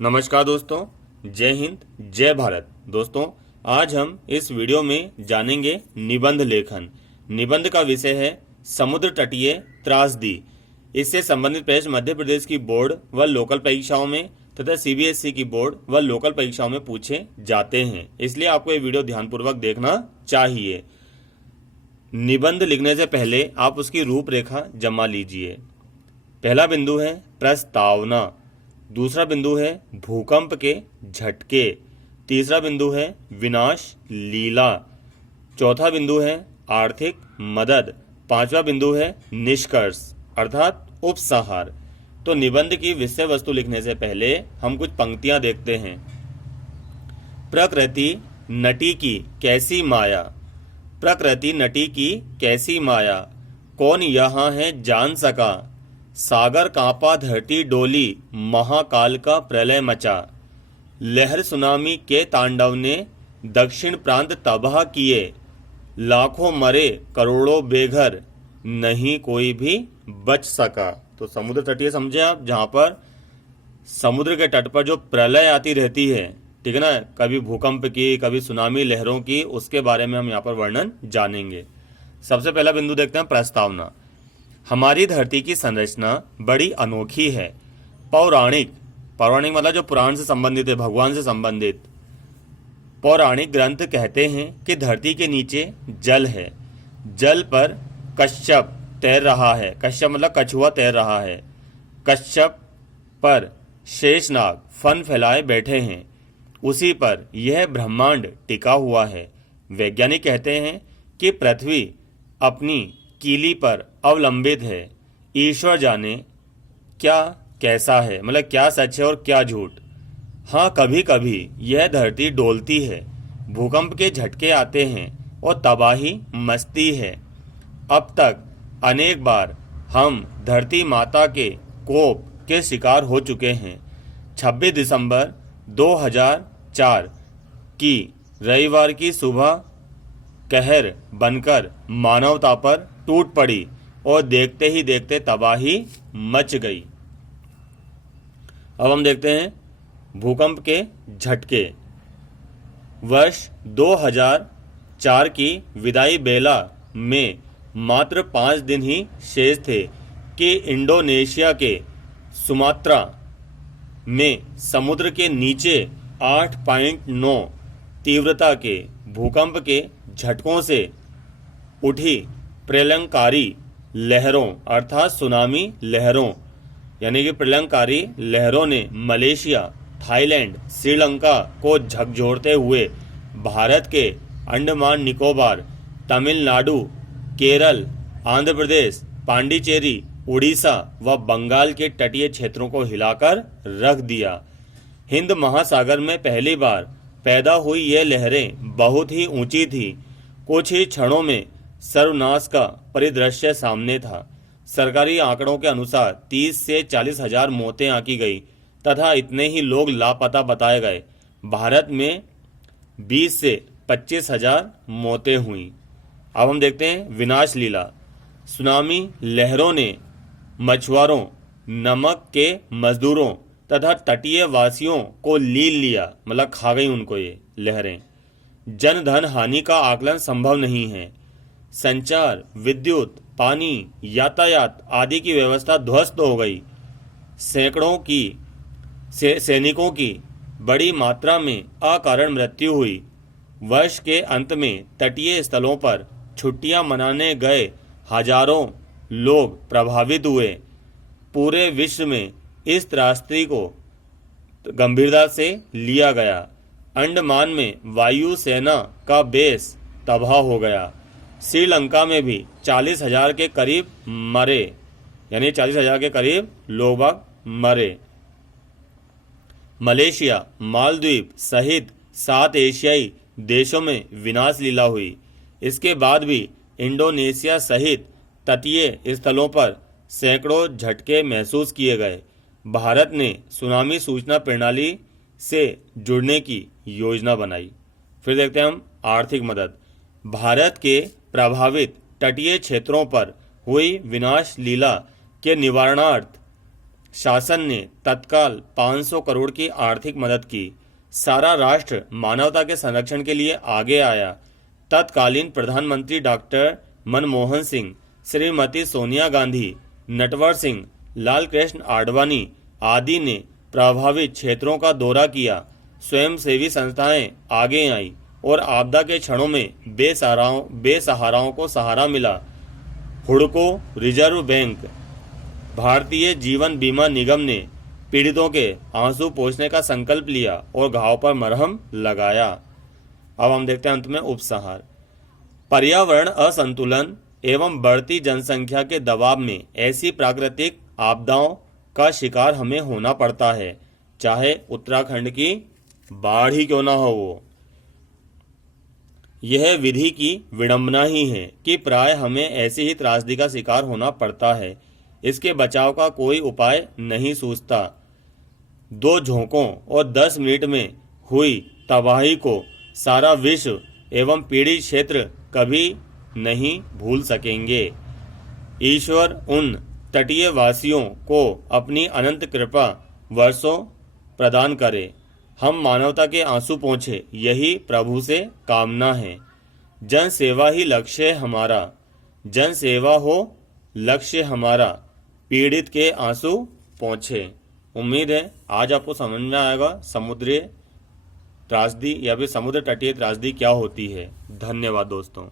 नमस्कार दोस्तों, जय हिंद, जय भारत। दोस्तों, आज हम इस वीडियो में जानेंगे निबंध लेखन। निबंध का विषय है समुद्र तटीय त्रासदी। इससे संबंधित प्रश्न मध्य प्रदेश की बोर्ड व लोकल परीक्षाओं में तथा सीबीएसई की बोर्ड व लोकल परीक्षाओं में पूछे जाते हैं, इसलिए आपको ये वीडियो ध्यानपूर्वक देखना चाहिए। निबंध लिखने से पहले आप उसकी रूपरेखा जमा लीजिए। पहला बिंदु है प्रस्तावना, दूसरा बिंदु है भूकंप के झटके, तीसरा बिंदु है विनाश लीला, चौथा बिंदु है आर्थिक मदद, पांचवा बिंदु है निष्कर्ष अर्थात उपसंहार। तो निबंध की विषय वस्तु लिखने से पहले हम कुछ पंक्तियां देखते हैं। प्रकृति नटी की कैसी माया, प्रकृति नटी की कैसी माया, कौन यहाँ है जान सका, सागर कांपा धरती डोली, महाकाल का प्रलय मचा, लहर सुनामी के तांडव ने दक्षिण प्रांत तबाह किए, लाखों मरे करोड़ों बेघर, नहीं कोई भी बच सका। तो समुद्र तटीय समझे आप, जहां पर समुद्र के तट पर जो प्रलय आती रहती है, ठीक है ना, कभी भूकंप की कभी सुनामी लहरों की, उसके बारे में हम यहाँ पर वर्णन जानेंगे। सबसे पहला बिंदु देखते हैं प्रस्तावना। हमारी धरती की संरचना बड़ी अनोखी है। पौराणिक, पौराणिक मतलब जो पुराण से संबंधित है, भगवान से संबंधित। पौराणिक ग्रंथ कहते हैं कि धरती के नीचे जल है, जल पर कश्यप तैर रहा है, कश्यप मतलब कछुआ तैर रहा है, कश्यप पर शेषनाग फन फैलाए बैठे हैं, उसी पर यह ब्रह्मांड टिका हुआ है। वैज्ञानिक कहते हैं कि पृथ्वी अपनी कीली पर अवलंबित है। ईश्वर जाने क्या कैसा है, मतलब क्या सच है और क्या झूठ। हाँ, कभी कभी यह धरती डोलती है, भूकंप के झटके आते हैं और तबाही मचती है। अब तक अनेक बार हम धरती माता के कोप के शिकार हो चुके हैं। 26 दिसंबर 2004 की रविवार की सुबह कहर बनकर मानवता पर टूट पड़ी और देखते ही देखते तबाही मच गई। अब हम देखते हैं भूकंप के झटके। वर्ष 2004 की विदाई बेला में मात्र 5 दिन ही शेष थे कि इंडोनेशिया के सुमात्रा में समुद्र के नीचे 8.9 तीव्रता के भूकंप के झटकों से उठी प्रलयंकारी लहरों अर्थात सुनामी लहरों, यानी कि प्रलयंकारी लहरों ने मलेशिया, थाईलैंड, श्रीलंका को झकझोरते हुए भारत के अंडमान निकोबार, तमिलनाडु, केरल, आंध्र प्रदेश, पांडिचेरी, उड़ीसा व बंगाल के तटीय क्षेत्रों को हिलाकर रख दिया। हिंद महासागर में पहली बार पैदा हुई ये लहरें बहुत ही ऊंची थी। कुछ ही क्षणों में सर्वनाश का परिदृश्य सामने था। सरकारी आंकड़ों के अनुसार 30 से 40 हजार मौतें आंकी गई तथा इतने ही लोग लापता बताए गए। भारत में 20 से 25 हजार मौतें हुई। अब हम देखते हैं विनाश लीला। सुनामी लहरों ने मछुआरों, नमक के मजदूरों तथा तटीय वासियों को लील लिया, मतलब खा गई उनको ये लहरें। जन धन हानि का आकलन संभव नहीं है। संचार, विद्युत, पानी, यातायात आदि की व्यवस्था ध्वस्त हो गई। सैकड़ों की सैनिकों की बड़ी मात्रा में अकारण मृत्यु हुई। वर्ष के अंत में तटीय स्थलों पर छुट्टियां मनाने गए हजारों लोग प्रभावित हुए। पूरे विश्व में इस त्रासदी को गंभीरता से लिया गया। अंडमान में वायु सेना का बेस तबाह हो गया। श्रीलंका में भी 40,000 के करीब मरे, यानी 40,000 के करीब लोग मरे। मलेशिया, मालदीव सहित 7 एशियाई देशों में विनाश लीला हुई। इसके बाद भी इंडोनेशिया सहित तटीय स्थलों पर सैकड़ों झटके महसूस किए गए। भारत ने सुनामी सूचना प्रणाली से जुड़ने की योजना बनाई। फिर देखते हैं हम आर्थिक मदद। भारत के प्रभावित तटीय क्षेत्रों पर हुई विनाश लीला के निवारणार्थ शासन ने तत्काल 500 करोड़ की आर्थिक मदद की। सारा राष्ट्र मानवता के संरक्षण के लिए आगे आया। तत्कालीन प्रधानमंत्री डॉक्टर मनमोहन सिंह, श्रीमती सोनिया गांधी, नटवर सिंह, लाल कृष्ण आडवाणी आदि ने प्रभावित क्षेत्रों का दौरा किया। स्वयंसेवी संस्थाएं आगे आईं और आपदा के क्षणों में बेसहाराओं को सहारा मिला। हुडको, रिजर्व बैंक, भारतीय जीवन बीमा निगम ने पीड़ितों के आंसू पोंछने का संकल्प लिया और घाव पर मरहम लगाया। अब हम देखते हैं अंत में उपसंहार। पर्यावरण असंतुलन एवं बढ़ती जनसंख्या के दबाव में ऐसी प्राकृतिक आपदाओं का शिकार हमें होना पड़ता है, चाहे उत्तराखंड की बाढ़ ही क्यों ना हो वो। यह विधि की विडंबना ही है कि प्राय हमें ऐसी ही त्रासदी का शिकार होना पड़ता है। इसके बचाव का कोई उपाय नहीं सूझता। 2 झोंकों और 10 मिनट में हुई तबाही को सारा विश्व एवं पीड़ित क्षेत्र कभी नहीं भूल सकेंगे। ईश्वर उन तटीय वासियों को अपनी अनंत कृपा वर्षों प्रदान करे। हम मानवता के आंसू पोंछे, यही प्रभु से कामना है। जन सेवा ही लक्ष्य है हमारा, जन सेवा हो लक्ष्य हमारा, पीड़ित के आंसू पोंछे। उम्मीद है आज आपको समझ में आएगा समुद्री त्रासदी या फिर समुद्र तटीय त्रासदी क्या होती है। धन्यवाद दोस्तों।